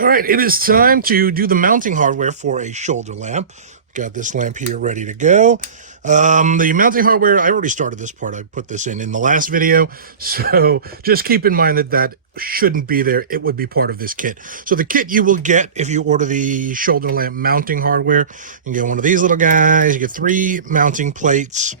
All right, it is time to do the mounting hardware for a shoulder lamp. Got this lamp here ready to go. The mounting hardware, I already started this part. I put this in the last video. So just keep in mind that that shouldn't be there. It would be part of this kit. So the kit you will get if you order the shoulder lamp mounting hardware, you get one of these little guys. You get 3 mounting plates.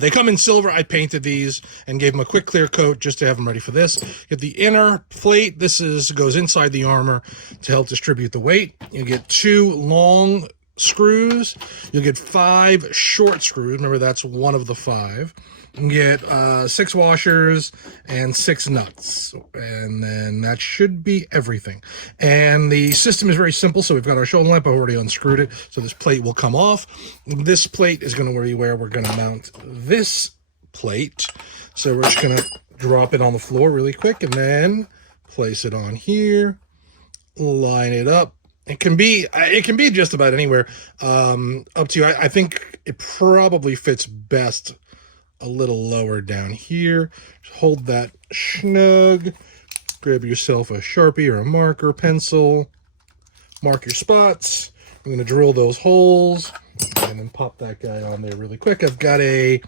They come in silver. I painted these and gave them a quick clear coat just to have them ready for this. Get the inner plate. This goes inside the armor to help distribute the weight. You get 2 long screws. You'll get 5 short screws. Remember, that's one of the 5. You get 6 washers and 6 nuts, and then that should be everything. And the system is very simple. So we've got our shoulder lamp. I've already unscrewed it, so this plate will come off. This plate is going to be where we're going to mount this plate. So we're just going to drop it on the floor really quick and then place it on here, line it up. It can be just about anywhere, up to you. I think it probably fits best a little lower down here. Just hold that snug. Grab yourself a Sharpie or a marker, pencil. Mark your spots. I'm going to drill those holes and then pop that guy on there really quick. I've got a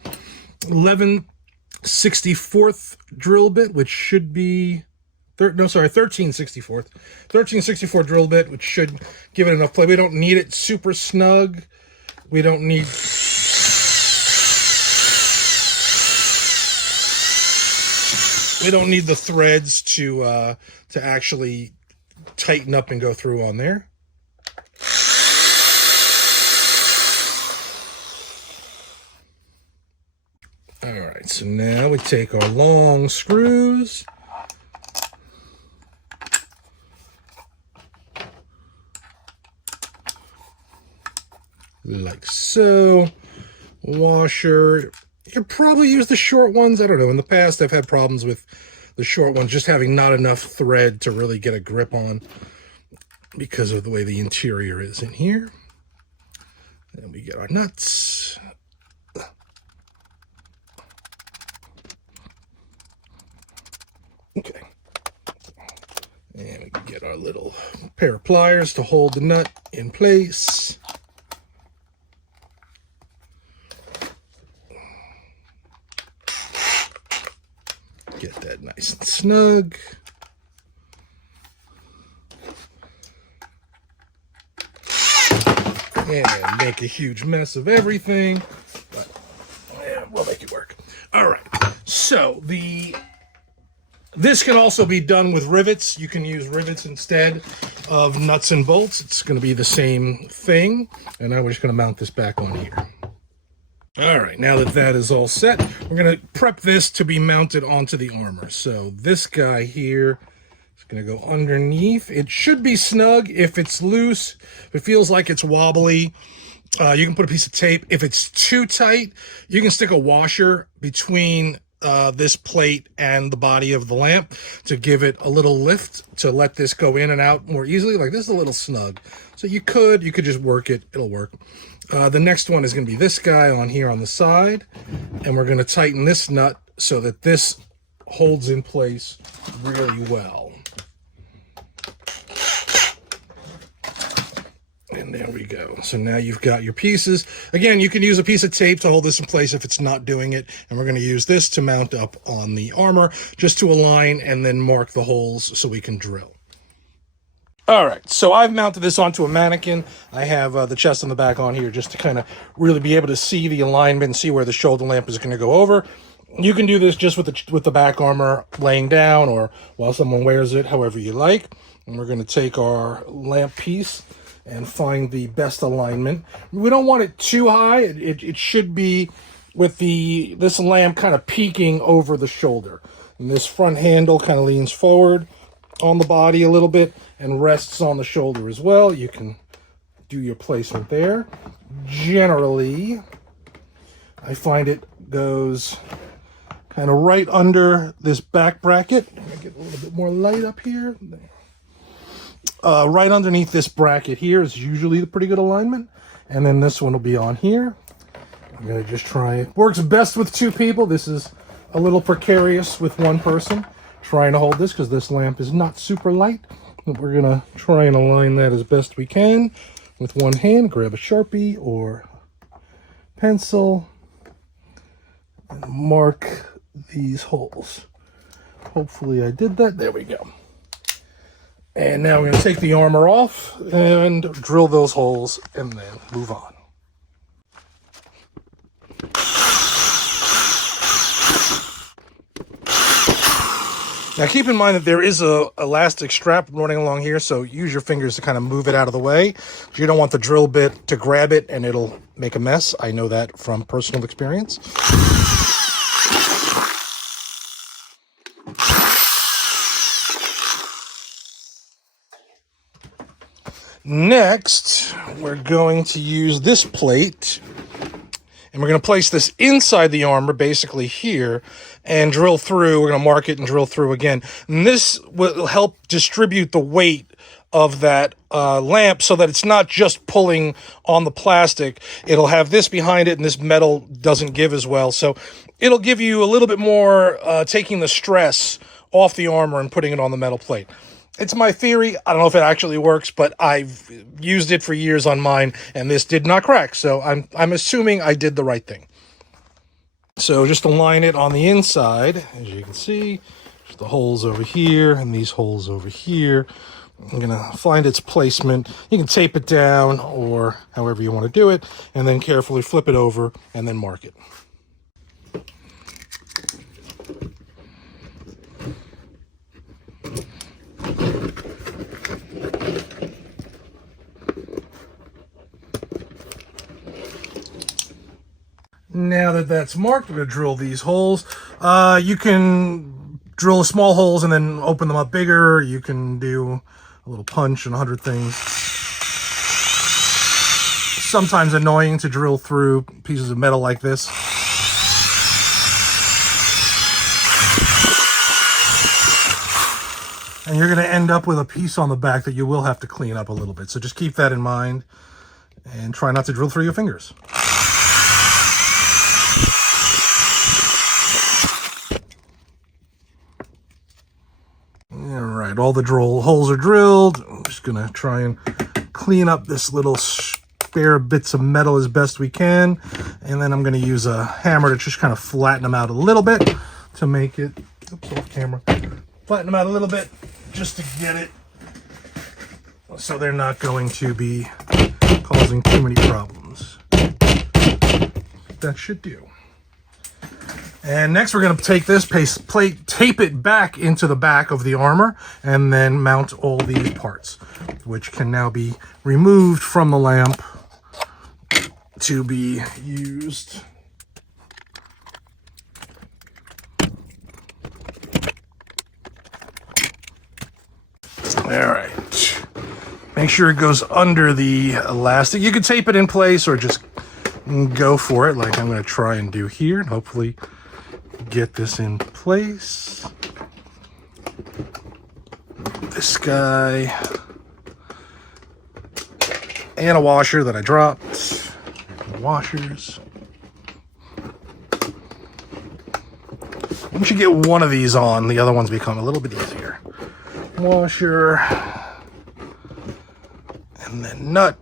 11/64 drill bit, which should be 13/64 drill bit, which should give it enough play. We don't need it super snug. We don't need the threads to actually tighten up and go through on there. All right, so now we take our long screws. Like so. Washer. You could probably use the short ones. I don't know. In the past, I've had problems with the short ones just having not enough thread to really get a grip on because of the way the interior is in here. Then we get our nuts. Okay. And we can get our little pair of pliers to hold the nut in place. Get that nice and snug. And make a huge mess of everything. But yeah, we'll make it work. All right. So this can also be done with rivets. You can use rivets instead of nuts and bolts. It's going to be the same thing. And now we're just going to mount this back on here. All right, now that that is all set, we're going to prep this to be mounted onto the armor. So this guy here is going to go underneath. It should be snug. If it's loose, if it feels like it's wobbly, you can put a piece of tape. If it's too tight, you can stick a washer between this plate and the body of the lamp to give it a little lift to let this go in and out more easily. Like this is a little snug. So you could just work it. It'll work. The next one is going to be this guy on here on the side, and we're going to tighten this nut so that this holds in place really well. And there we go. So now you've got your pieces. Again, you can use a piece of tape to hold this in place if it's not doing it, and we're going to use this to mount up on the armor just to align and then mark the holes so we can drill. All right, so I've mounted this onto a mannequin. I have the chest and the back on here just to kind of really be able to see the alignment and see where the shoulder lamp is going to go over. You can do this just with the back armor laying down or while someone wears it, however you like. And we're going to take our lamp piece and find the best alignment. We don't want it too high. It should be with this lamp kind of peeking over the shoulder. And this front handle kind of leans forward on the body a little bit and rests on the shoulder as well. You can do your placement there. Generally, I find it goes kind of right under this back bracket. I'm gonna get a little bit more light up here. Right underneath this bracket here is usually the pretty good alignment. And then this one will be on here. I'm gonna just try it. Works best with 2 people. This is a little precarious with 1 person trying to hold this because this lamp is not super light. We're gonna try and align that as best we can with one hand. Grab a Sharpie or pencil and mark these holes. Hopefully I did that. There we go. And now we're going to take the armor off and drill those holes and then move on. Now keep in mind that there is a elastic strap running along here, so use your fingers to kind of move it out of the way. You don't want the drill bit to grab it and it'll make a mess. I know that from personal experience. Next, we're going to use this plate, and we're going to place this inside the armor, basically here, and drill through. We're going to mark it and drill through again. And this will help distribute the weight of that lamp so that it's not just pulling on the plastic. It'll have this behind it, and this metal doesn't give as well. So it'll give you a little bit more taking the stress off the armor and putting it on the metal plate. It's my theory. I don't know if it actually works, but I've used it for years on mine, and this did not crack. So I'm assuming I did the right thing. So just align it on the inside, as you can see. There's the holes over here and these holes over here. I'm going to find its placement. You can tape it down or however you want to do it, and then carefully flip it over and then mark it. Now that that's marked, we're going to drill these holes. You can drill small holes and then open them up bigger. You can do a little punch and 100 things. Sometimes annoying to drill through pieces of metal like this. And you're going to end up with a piece on the back that you will have to clean up a little bit. So just keep that in mind and try not to drill through your fingers. Alright, all the drill holes are drilled. I'm just going to try and clean up this little spare bits of metal as best we can. And then I'm going to use a hammer to just kind of flatten them out a little bit to make it, oops, off camera, flatten them out a little bit just to get it so they're not going to be causing too many problems. That should do. And next we're going to take this plate, tape it back into the back of the armor, and then mount all these parts, which can now be removed from the lamp to be used. All right. Make sure it goes under the elastic. You can tape it in place or just go for it like I'm going to try and do here. Hopefully get this in place. This guy. And a washer that I dropped. The washers. Once you get one of these on, the other ones become a little bit easier. Washer. And then nut.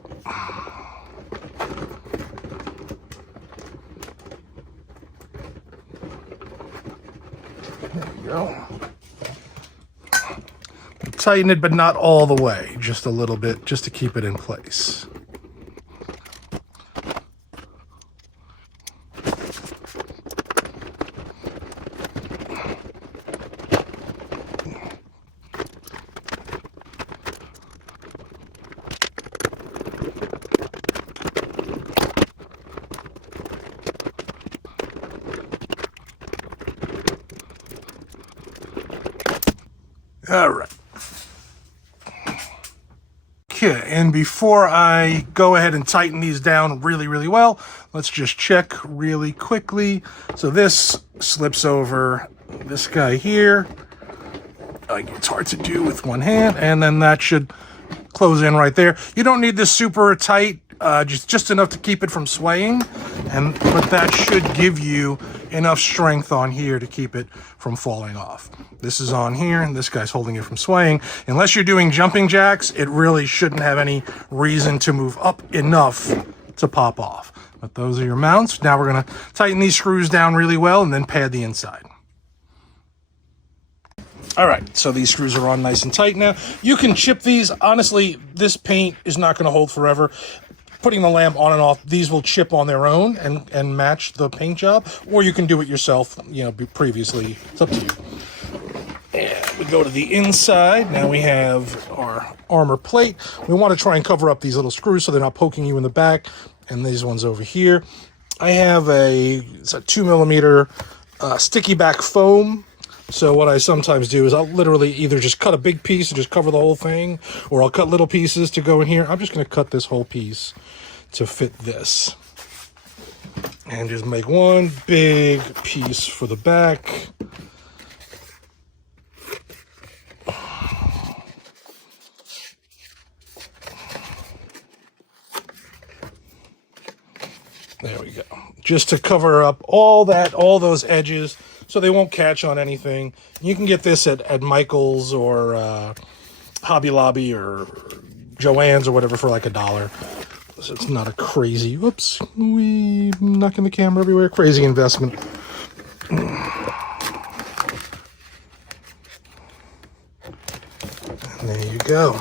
There we go. Tighten it, but not all the way. Just a little bit, just to keep it in place. All right. Okay, and before I go ahead and tighten these down really, really well, let's just check really quickly. So this slips over this guy here. It's hard to do with one hand, and then that should close in right there. You don't need this super tight. just enough to keep it from swaying, but that should give you enough strength on here to keep it from falling off. This is on here, and this guy's holding it from swaying. Unless you're doing jumping jacks, it really shouldn't have any reason to move up enough to pop off. But those are your mounts. Now we're going to tighten these screws down really well and then pad the inside. All right, so these screws are on nice and tight now. You can chip these. Honestly, this paint is not going to hold forever. Putting the lamp on and off, these will chip on their own and match the paint job, or you can do it yourself, you know, previously. It's up to you. And we go to the inside. Now we have our armor plate. We want to try and cover up these little screws so they're not poking you in the back. And these ones over here. I have it's a 2mm sticky back foam. So what I sometimes do is I'll literally either just cut a big piece and just cover the whole thing, or I'll cut little pieces to go in here. I'm just going to cut this whole piece to fit this. And just make one big piece for the back. There we go. Just to cover up all those edges so they won't catch on anything. You can get this at Michael's or Hobby Lobby or Joann's or whatever for like $1. So it's not a crazy, whoops, we knocking the camera everywhere, crazy investment. And there you go.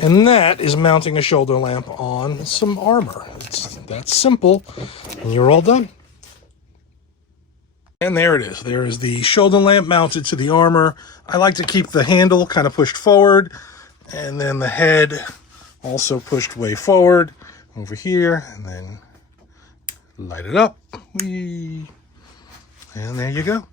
And that is mounting a shoulder lamp on some armor. It's that simple, and you're all done. And there it is. There is the shoulder lamp mounted to the armor. I like to keep the handle kind of pushed forward, and then the head also pushed way forward over here, and then light it up. And there you go.